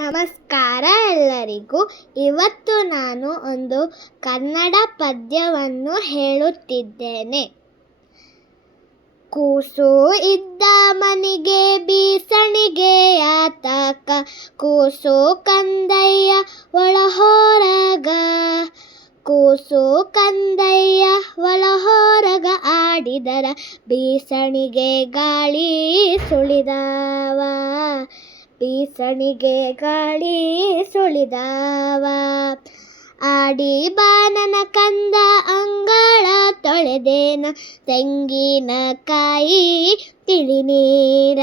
ನಮಸ್ಕಾರ ಎಲ್ಲರಿಗೂ. ಇವತ್ತು ನಾನು ಒಂದು ಕನ್ನಡ ಪದ್ಯವನ್ನು ಹೇಳುತ್ತಿದ್ದೇನೆ. ಕೂಸು ಇದ್ದ ಮನಿಗೆ ಬೀಸಣಿಗೆ ಆತಕ, ಕೂಸು ಕಂದಯ್ಯ ಒಳಹೊರಗ, ಕೂಸು ಕಂದಯ್ಯ ಒಳಹೊರಗ ಆಡಿದರ ಬೀಸಣಿಗೆ ಗಾಳಿ ಸುಳಿದವ, ಬೀಸಣಿಗೆ ಗಾಳಿ ಸುಳಿದವ. ಆಡಿ ಬಾನನ ಕಂದ ಅಂಗಳ ತೊಳೆದೇನ, ತೆಂಗಿನಕಾಯಿ ತಿಳಿನೀರ,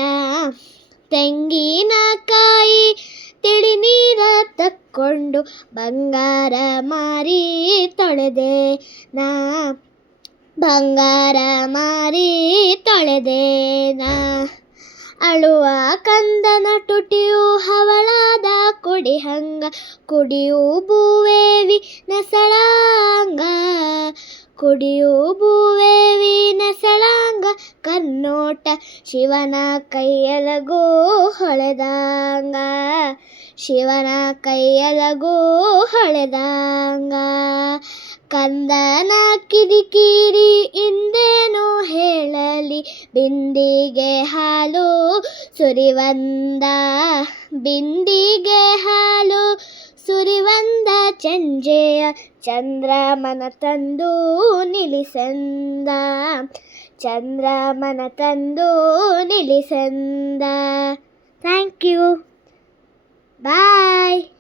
ತೆಂಗಿನಕಾಯಿ ತಿಳಿನೀರ ತಕ್ಕೊಂಡು ಬಂಗಾರ ಮಾರಿ ತೊಳೆದೇನ, ಬಂಗಾರ ಮಾರಿ ತೊಳೆದೇನ. ಅಳುವ ಕಂದನ ಟುಟಿಯು ಹವಳಾದ ಕುಡಿಹಂಗ, ಕುಡಿಯು ಭೂವೇವಿ ನೆಸಳಾಂಗ, ಕುಡಿಯು ಭೂವೇವಿ ನೆಸಳಾಂಗ. ಕನ್ನೋಟ ಶಿವನ ಕೈಯಲಗೂ ಹೊಳೆದಂಗ, ಶಿವನ ಕೈಯಲಗೂ ಹೊಳೆದಂಗ. ಕಂದನ ಕಿರಿಕಿರಿ ಇಂದೇನು ಹೇಳಲಿ, ಬಿಂದಿಗೆ ಹಾಲು ಸುರಿವಂದ, ಬಿಂದಿಗೆ ಹಾಲು ಸುರಿವಂದ. ಚಂಜೆಯ ಚಂದ್ರಮನ ತಂದು ನಿಲ್ಲಿಸಂದ, ಚಂದ್ರಮನ ತಂದು ನಿಲ್ಲಿಸಂದ. Thank you. ಬಾಯ್.